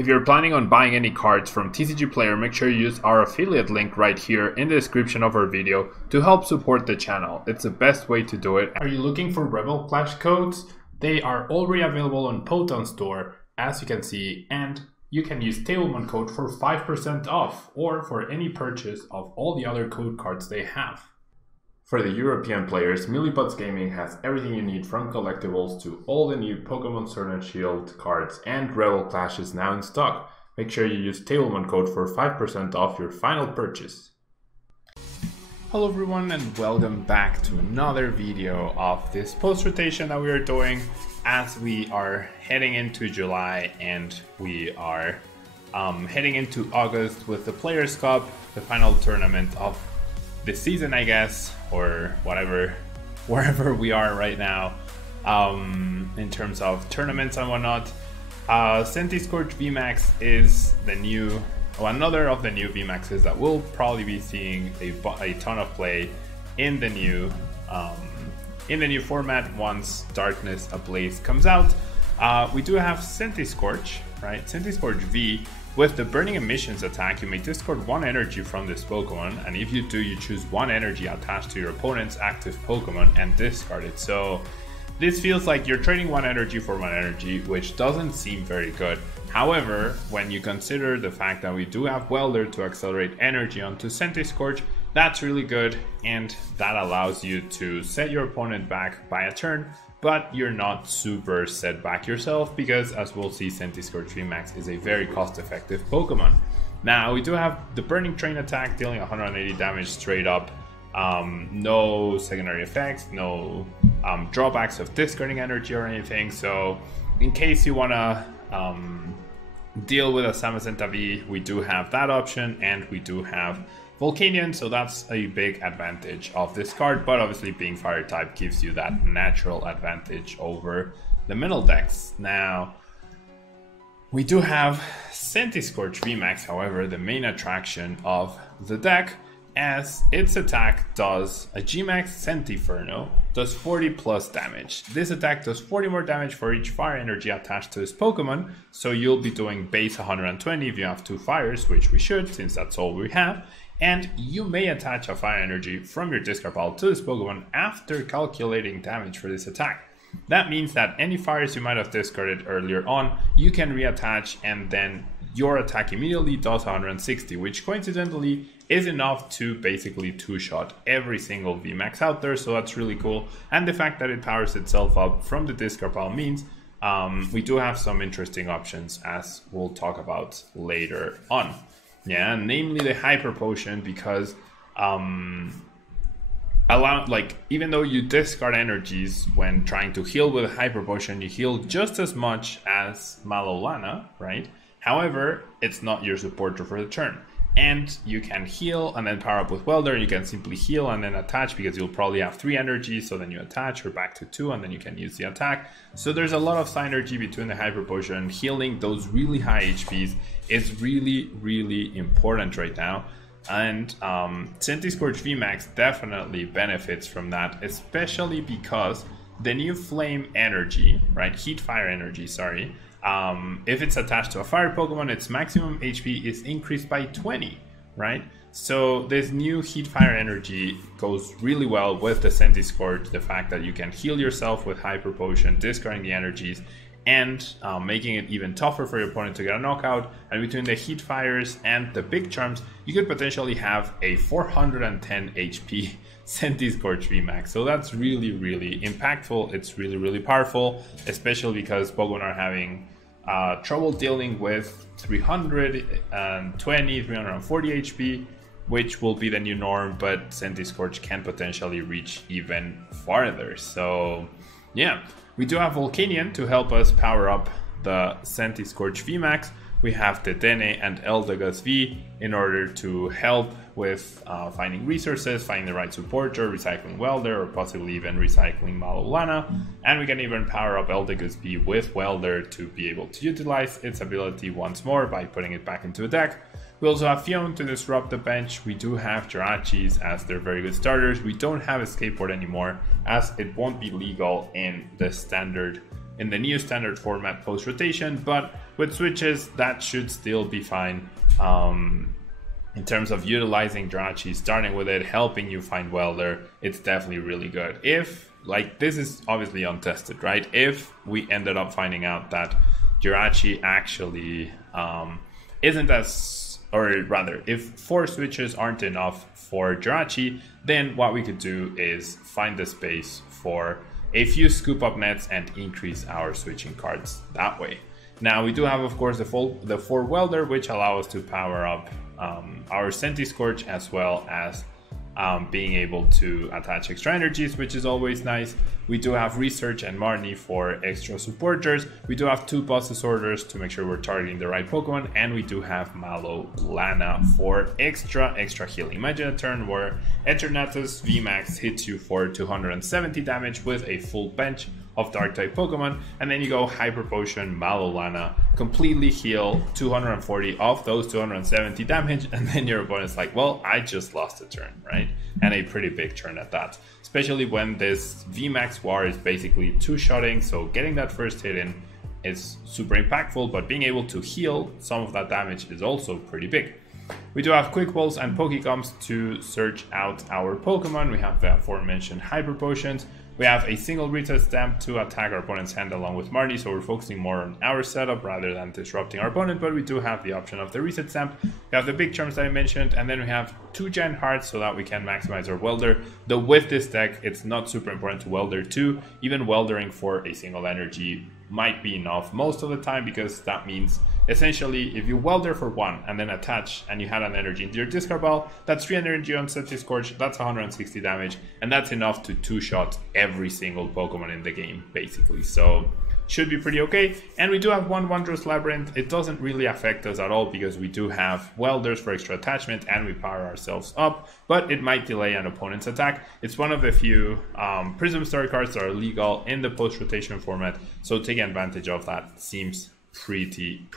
If you're planning on buying any cards from TCG Player, make sure you use our affiliate link right here in the description of our video to help support the channel. It's the best way to do it. Are you looking for Rebel Clash codes? They are already available on Poton Store, as you can see, and you can use Tablemon code for 5% off, or for any purchase of all the other code cards they have. For the European players, Millipots Gaming has everything you need from collectibles to all the new Pokemon Sword and Shield cards, and Rebel Clash is now in stock. Make sure you use Tablemon code for 5% off your final purchase. Hello everyone and welcome back to another video of this post rotation that we are doing as we are heading into July and we are heading into August with the Players Cup, the final tournament of the season, I guess, or whatever, wherever we are right now in terms of tournaments and whatnot. CENTISKORCH VMAX is the new, another of the new VMAXs that will probably be seeing a ton of play in the new format once Darkness Ablaze comes out. We do have CENTISKORCH, right? CENTISKORCH V. With the Burning Emissions attack, you may discard 1 energy from this Pokemon, and if you do, you choose 1 energy attached to your opponent's active Pokemon and discard it. So this feels like you're trading 1 energy for 1 energy, which doesn't seem very good. However, when you consider the fact that we do have Welder to accelerate energy onto CENTISKORCH, that's really good, and that allows you to set your opponent back by a turn, but you're not super set back yourself because, as we'll see, CENTISKORCH VMAX is a very cost-effective Pokemon. Now, we do have the Burning Train attack dealing 180 damage straight up, no secondary effects, no drawbacks of discarding energy or anything, so in case you want to deal with a Samacenta V, we do have that option, and we do have Volcanion, so that's a big advantage of this card, but obviously being fire type gives you that natural advantage over the middle decks. Now, we do have CENTISKORCH VMAX, however, the main attraction of the deck, as its attack does a Gmax Centiferno, does 40 plus damage. This attack does 40 more damage for each fire energy attached to this Pokemon, so you'll be doing base 120 if you have 2 fires, which we should, since that's all we have. And you may attach a fire energy from your discard pile to this Pokemon after calculating damage for this attack. That means that any fires you might have discarded earlier on, you can reattach, and then your attack immediately does 160, which coincidentally is enough to basically 2-shot every single VMAX out there, so that's really cool. And the fact that it powers itself up from the discard pile means we do have some interesting options, as we'll talk about later on. Yeah, namely the Hyper Potion, because even though you discard energies when trying to heal with a Hyper Potion, you heal just as much as Malolana, right? However, it's not your supporter for the turn. And you can heal and then power up with Welder. You can simply heal and then attach, because you'll probably have 3 energies, so then you attach or back to 2 and then you can use the attack. So there's a lot of synergy between the Hyper Potion. Healing those really high HPs is really, really important right now. And CENTISKORCH VMAX definitely benefits from that, especially because the new Flame energy, right? Heat Fire energy, sorry. If it's attached to a fire Pokemon, its maximum HP is increased by 20, right? So this new Heat Fire energy goes really well with the CENTISKORCH, the fact that you can heal yourself with Hyper Potion, discarding the energies, and making it even tougher for your opponent to get a knockout. And between the Heat Fires and the Big Charms, you could potentially have a 410 HP CENTISKORCH VMAX. So that's really, really impactful. It's really, really powerful, especially because Pokemon are having trouble dealing with 320, 340 HP, which will be the new norm, but CENTISKORCH can potentially reach even farther. So yeah, we do have Volcanion to help us power up the CENTISKORCH VMAX. We have the Dene and Eldegoss V in order to help with finding resources, finding the right supporter, recycling Welder, or possibly even recycling Malolana. And we can even power up Eldegoss V with Welder to be able to utilize its ability once more by putting it back into a deck. We also have Fion to disrupt the bench. We do have Jirachis as they're very good starters. We don't have Escape Board anymore, as it won't be legal in the new standard format post rotation, but with switches, that should still be fine. In terms of utilizing Jirachi, starting with it, helping you find Welder, it's definitely really good. If, like, this is obviously untested, right? If we ended up finding out that Jirachi actually isn't as, or rather, if 4 switches aren't enough for Jirachi, then what we could do is find the space for a few scoop up nets and increase our switching cards that way. Now we do have, of course, the 4 Welder, which allow us to power up our CENTISKORCH, as well as being able to attach extra energies, which is always nice. We do have Research and Marnie for extra supporters. We do have 2 boss disorders to make sure we're targeting the right Pokemon, and we do have Mallow Lana for extra healing. Imagine a turn where Eternatus VMAX hits you for 270 damage with a full bench of dark type Pokemon, and then you go Hyper Potion, Mallow Lana, completely heal 240 of those 270 damage, and then your opponent's like, well, I just lost a turn, right? And a pretty big turn at that, especially when this VMAX War is basically 2-shotting, so getting that first hit in is super impactful, but being able to heal some of that damage is also pretty big. We do have Quick Balls and Pokecoms to search out our Pokemon. We have the aforementioned Hyper Potions. We have a single Reset Stamp to attack our opponent's hand along with Marnie, so we're focusing more on our setup rather than disrupting our opponent, but we do have the option of the Reset Stamp. We have the big charms that I mentioned, and then we have 2 Giant Hearts so that we can maximize our Welder. Though with this deck, it's not super important to Welder 2. Even Weldering for a single energy might be enough most of the time, because that means essentially if you Welder for 1 and then attach and you had an energy into your discard pile, that's 3 energy on CENTISKORCH, that's 160 damage, and that's enough to 2-shot every single Pokemon in the game basically. So should be pretty okay. And we do have 1 Wondrous Labyrinth. It doesn't really affect us at all because we do have Welders for extra attachment and we power ourselves up, but it might delay an opponent's attack. It's one of the few Prism Star cards that are legal in the post-rotation format, so taking advantage of that seems pretty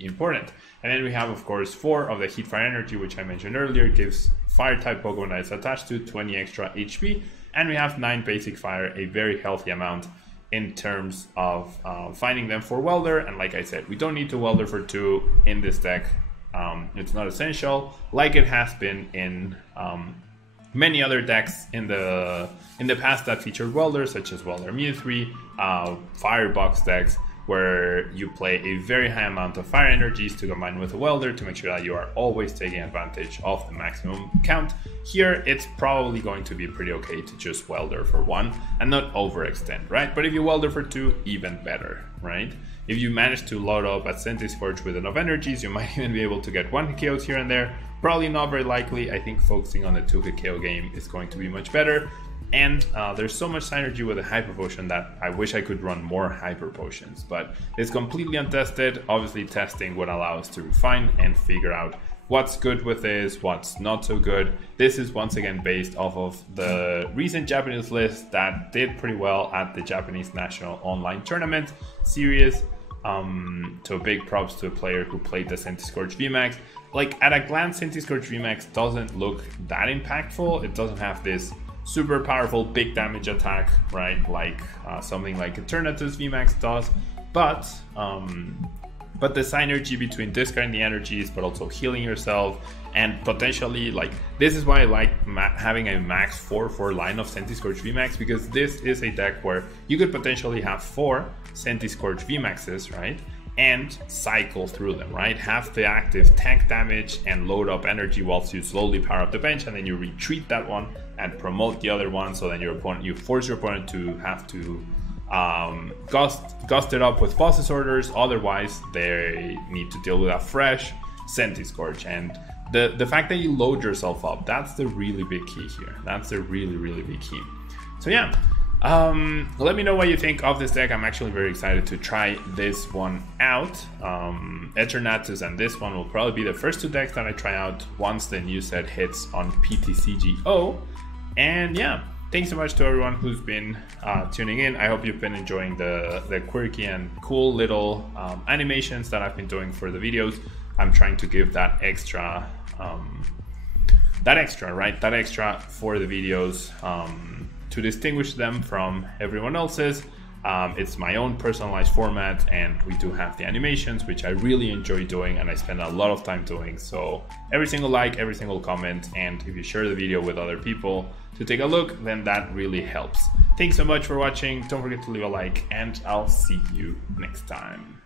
important. And then we have, of course, 4 of the Heat Fire Energy, which I mentioned earlier, gives fire type Pokemon that it's attached to 20 extra HP, and we have 9 basic fire, a very healthy amount in terms of finding them for Welder. And like I said, we don't need to Welder for 2 in this deck. It's not essential, like it has been in many other decks in the past that featured Welder, such as Welder Mew 3, Firebox decks, where you play a very high amount of fire energies to combine with a Welder to make sure that you are always taking advantage of the maximum count. Here, it's probably going to be pretty okay to just Welder for 1 and not overextend, right? But if you Welder for 2, even better, right? If you manage to load up at CENTISKORCH with enough energies, you might even be able to get 1 KOs here and there. Probably not very likely. I think focusing on the 2-hit KO game is going to be much better. And there's so much synergy with a Hyper Potion that I wish I could run more Hyper Potions, but it's completely untested. Obviously, testing would allow us to refine and figure out what's good with this, what's not so good. This is once again based off of the recent Japanese list that did pretty well at the Japanese National Online Tournament series. So big props to a player who played the CENTISKORCH VMAX. Like, at a glance, CENTISKORCH VMAX doesn't look that impactful. It doesn't have this super powerful big damage attack, right, like something like Eternatus VMAX does, but the synergy between discarding the energies but also healing yourself and potentially, like, this is why I like having a max 4 line of CENTISKORCH VMAX, because this is a deck where you could potentially have 4 CENTISKORCH VMAXs, right, and cycle through them, right? Have the active tank damage and load up energy whilst you slowly power up the bench, and then you retreat that one and promote the other one, so then you force your opponent to have to gust it up with boss disorders, otherwise they need to deal with a fresh CENTISKORCH. And the fact that you load yourself up, that's the really big key here. That's the really big key. So yeah, let me know what you think of this deck. I'm actually very excited to try this one out. Eternatus and this one will probably be the first 2 decks that I try out once the new set hits on PTCGO. And yeah, thanks so much to everyone who's been tuning in. I hope you've been enjoying the quirky and cool little animations that I've been doing for the videos. I'm trying to give that extra for the videos, to distinguish them from everyone else's. It's my own personalized format, and we do have the animations, which I really enjoy doing and I spend a lot of time doing. So every single like, every single comment, and if you share the video with other people to take a look, then that really helps. Thanks so much for watching. Don't forget to leave a like, and I'll see you next time.